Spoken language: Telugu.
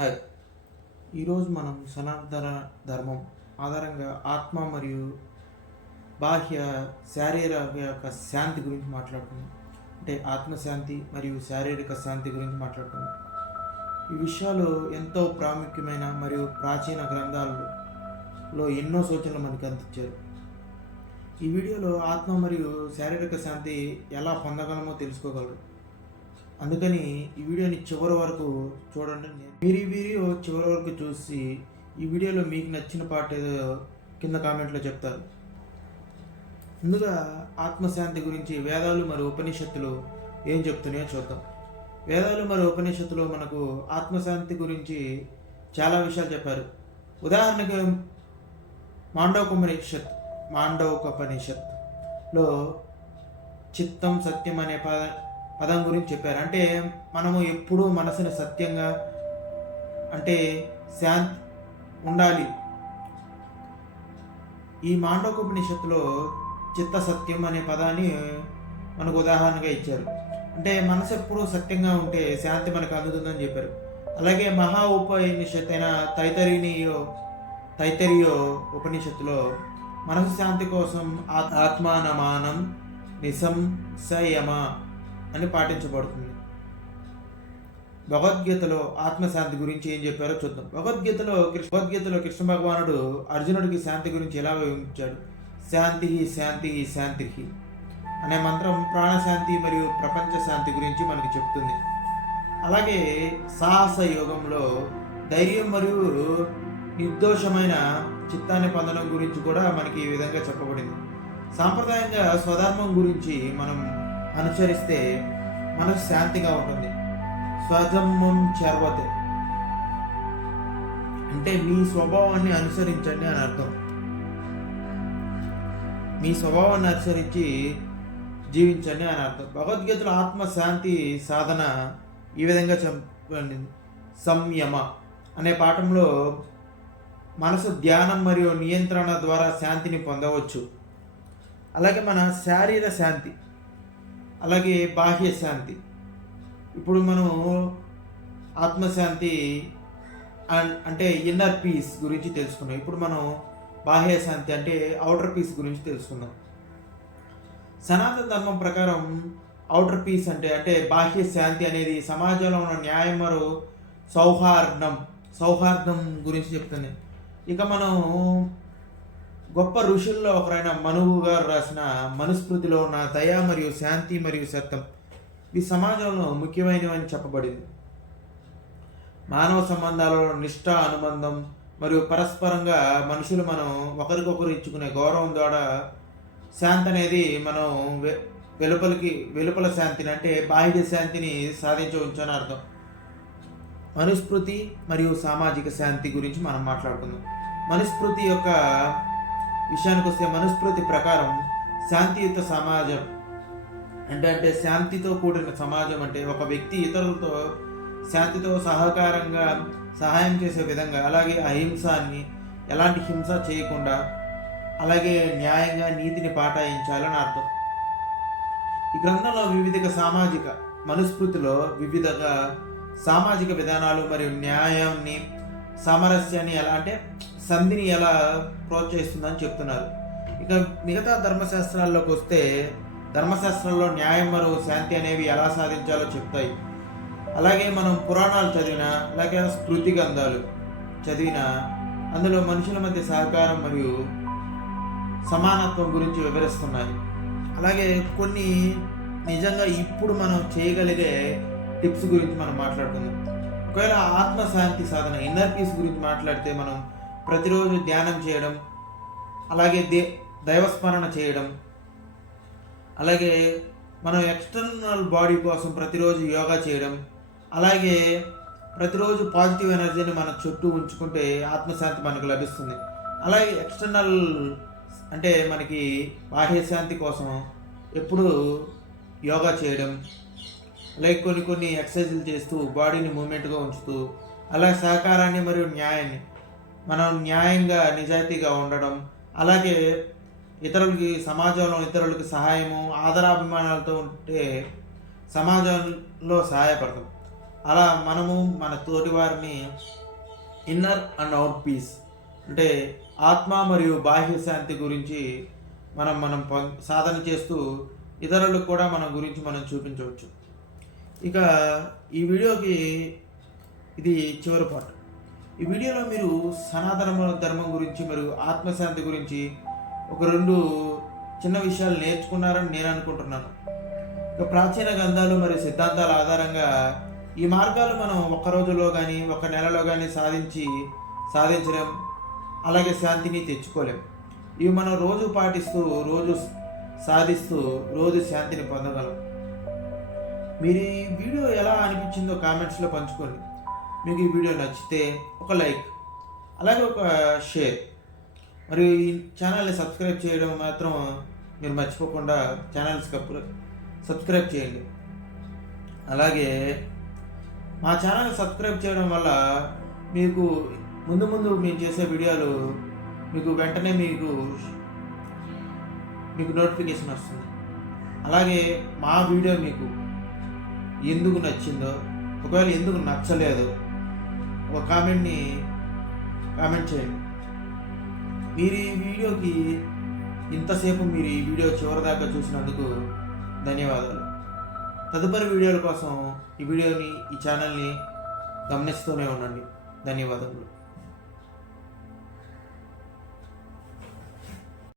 హాయ్. ఈరోజు మనం సనాతన ధర్మం ఆధారంగా ఆత్మ మరియు బాహ్య శారీరక యొక్క శాంతి గురించి మాట్లాడుకుందాం. అంటే ఆత్మశాంతి మరియు శారీరక శాంతి గురించి మాట్లాడుకుందాం. ఈ విషయాలు ఎంతో ప్రాముఖ్యమైన మరియు ప్రాచీన గ్రంథాలలో ఎన్నో సూచనలు మనకు అందించారు. ఈ వీడియోలో ఆత్మ మరియు శారీరక శాంతి ఎలా పొందగలమో తెలుసుకోగలరు. అందుకని ఈ వీడియోని చివరి వరకు చూడండి. మీరు ఈ వీడియో చివరి వరకు చూసి ఈ వీడియోలో మీకు నచ్చిన పార్ట్ ఏదో కింద కామెంట్లో చెప్తారు. ముందుగా ఆత్మశాంతి గురించి వేదాలు మరియు ఉపనిషత్తులు ఏం చెప్తున్నాయో చూద్దాం. వేదాలు మరియు ఉపనిషత్తులు మనకు ఆత్మశాంతి గురించి చాలా విషయాలు చెప్పారు. ఉదాహరణకు మాండవోపనిషత్లో చిత్తం సత్యం అనే పదం గురించి చెప్పారు. అంటే మనము ఎప్పుడూ మనసుని సత్యంగా అంటే శాంతి ఉండాలి. ఈ మాండవోపనిషత్తులో చిత్త సత్యం అనే పదాన్ని మనకు ఉదాహరణగా ఇచ్చారు. అంటే మనసు ఎప్పుడూ సత్యంగా ఉంటే శాంతి మనకు అందుతుందని చెప్పారు. అలాగే మహా ఉపనిషత్ అయిన తైతరీయో ఉపనిషత్తులో మనసు శాంతి కోసం ఆత్మానమానం నిసంశయమ అని పాటించబడుతుంది. భగవద్గీతలో ఆత్మశాంతి గురించి ఏం చెప్పారో చూద్దాం. భగవద్గీతలో కృష్ణ భగవానుడు అర్జునుడికి శాంతి గురించి ఎలా వివరించాడు. శాంతి శాంతి శాంతి అనే మంత్రం ప్రాణశాంతి మరియు ప్రపంచ శాంతి గురించి మనకి చెప్తుంది. అలాగే సాహస యోగంలో ధైర్యం మరియు నిర్దోషమైన చిత్తాన్ని పొందడం గురించి కూడా మనకి ఈ విధంగా చెప్పబడింది. సాంప్రదాయంగా స్వధర్మం గురించి మనం అనుసరిస్తే మనకు శాంతిగా ఉంటుంది. స్వధర్మం చర్వతే అంటే మీ స్వభావాన్ని అనుసరించండి అని అర్థం. మీ స్వభావాన్ని అనుసరించి జీవించండి అని అర్థం. భగవద్గీతలో ఆత్మశాంతి సాధన ఈ విధంగా చెప్పండి. సంయమ అనే పాఠంలో మనసు ధ్యానం మరియు నియంత్రణ ద్వారా శాంతిని పొందవచ్చు. అలాగే మన శారీర శాంతి, అలాగే బాహ్య శాంతి. ఇప్పుడు మనం ఆత్మశాంతి అంటే ఇన్నర్ పీస్ గురించి తెలుసుకున్నాం. ఇప్పుడు మనం బాహ్య శాంతి అంటే అవుటర్ పీస్ గురించి తెలుసుకుందాం. సనాతన ధర్మం ప్రకారం అవుటర్ పీస్ అంటే బాహ్య శాంతి అనేది సమాజంలో ఉన్న న్యాయం మరియు సౌహార్దం గురించి చెప్తుంది. ఇక మనం గొప్ప ఋషుల్లో ఒకరైన మనువు గారు రాసిన మనుస్మృతిలో ఉన్న దయ మరియు శాంతి మరియు సత్యం ఈ సమాజంలో ముఖ్యమైనవని చెప్పబడింది. మానవ సంబంధాలలో నిష్ఠ, అనుబంధం మరియు పరస్పరంగా మనుషులు మనం ఒకరికొకరు ఇచ్చుకునే గౌరవం ద్వారా శాంతి అనేది మనం వెలుపల శాంతిని అంటే బాహ్య శాంతిని సాధించవచ్చు అని అర్థం. మనుస్మృతి మరియు సామాజిక శాంతి గురించి మనం మాట్లాడుకుందాం. మనుస్మృతి యొక్క విషయానికి వస్తే మనుస్మృతి ప్రకారం శాంతియుత సమాజం అంటే శాంతితో కూడిన సమాజం అంటే ఒక వ్యక్తి ఇతరులతో శాంతితో సహకారంగా సహాయం చేసే విధంగా, అలాగే అహింసాన్ని ఎలాంటి హింస చేయకుండా, అలాగే న్యాయంగా నీతిని పాటించాలని అర్థం. ఈ గ్రంథంలో మనుస్మృతిలో వివిధగా సామాజిక విధానాలు మరియు న్యాయాన్ని, సామరస్యాన్ని ఎలా అంటే సంధిని ఎలా ప్రోత్సహిస్తుందని చెప్తున్నారు. ఇక మిగతా ధర్మశాస్త్రాల్లోకి వస్తే ధర్మశాస్త్రాల్లో న్యాయం మరియు శాంతి అనేవి ఎలా సాధించాలో చెప్తాయి. అలాగే మనం పురాణాలు చదివిన, అలాగే స్మృతి గ్రంథాలు చదివిన అందులో మనుషుల మధ్య సహకారం మరియు సమానత్వం గురించి వివరిస్తున్నాయి. అలాగే కొన్ని నిజంగా ఇప్పుడు మనం చేయగలిగే టిప్స్ గురించి మనం మాట్లాడుకుందాం. ఒకవేళ ఆత్మశాంతి సాధన ఇన్నర్ పీస్ గురించి మాట్లాడితే మనం ప్రతిరోజు ధ్యానం చేయడం, అలాగే దైవస్మరణ చేయడం, అలాగే మనం ఎక్స్టర్నల్ బాడీ కోసం ప్రతిరోజు యోగా చేయడం, అలాగే ప్రతిరోజు పాజిటివ్ ఎనర్జీని మన చుట్టూ ఉంచుకుంటే ఆత్మశాంతి మనకు లభిస్తుంది. అలాగే ఎక్స్టర్నల్ అంటే మనకి బాహ్య శాంతి కోసం ఎప్పుడు యోగా చేయడం, అలాగే కొన్ని ఎక్సర్సైజులు చేస్తూ బాడీని మూమెంట్గా ఉంచుతూ, అలాగే సహకారాన్ని మరియు న్యాయాన్ని మనం న్యాయంగా నిజాయితీగా ఉండడం, అలాగే సమాజంలో ఇతరులకి సహాయము ఆదరాభిమానాలతో ఉంటే సమాజంలో సహాయపడతాం. అలా మనము మన తోటి వారిని ఇన్నర్ అండ్ అవుట్ పీస్ అంటే ఆత్మ మరియు బాహ్య శాంతి గురించి మనం సాధన చేస్తూ ఇతరులకు కూడా మన గురించి మనం చూపించవచ్చు. ఇక ఈ వీడియోకి ఇది చివరి పార్ట్. ఈ వీడియోలో మీరు సనాతన ధర్మం గురించి మరియు ఆత్మశాంతి గురించి ఒక 2 చిన్న విషయాలు నేర్చుకున్నారని నేను అనుకుంటున్నాను. ఇక ప్రాచీన గ్రంథాలు మరియు సిద్ధాంతాల ఆధారంగా ఈ మార్గాలు మనం ఒక్క రోజులో కానీ ఒక నెలలో కానీ సాధించలేం, అలాగే శాంతిని తెచ్చుకోలేం. ఇవి మనం రోజు పాటిస్తూ రోజు సాధిస్తూ రోజు శాంతిని పొందగలం. మీరు ఈ వీడియో ఎలా అనిపించిందో కామెంట్స్లో పంచుకోండి. మీకు ఈ వీడియో నచ్చితే ఒక లైక్, అలాగే ఒక షేర్, మరియు ఈ ఛానల్ని సబ్స్క్రైబ్ చేయడం మాత్రం మీరు మర్చిపోకుండా సబ్స్క్రైబ్ చేయండి. అలాగే మా ఛానల్ సబ్స్క్రైబ్ చేయడం వల్ల మీకు ముందు మేము చేసే వీడియోలు మీకు వెంటనే మీకు నోటిఫికేషన్ వస్తుంది. అలాగే మా వీడియో మీకు ఎందుకు నచ్చిందో, ఒకవేళ ఎందుకు నచ్చలేదు ఒక కామెంట్ చేయండి. మీరు ఈ వీడియోకి ఇంతసేపు మీరు ఈ వీడియో చివరిదాకా చూసినందుకు ధన్యవాదాలు. తదుపరి వీడియోల కోసం ఈ ఛానల్ని గమనిస్తూనే ఉండండి. ధన్యవాదములు.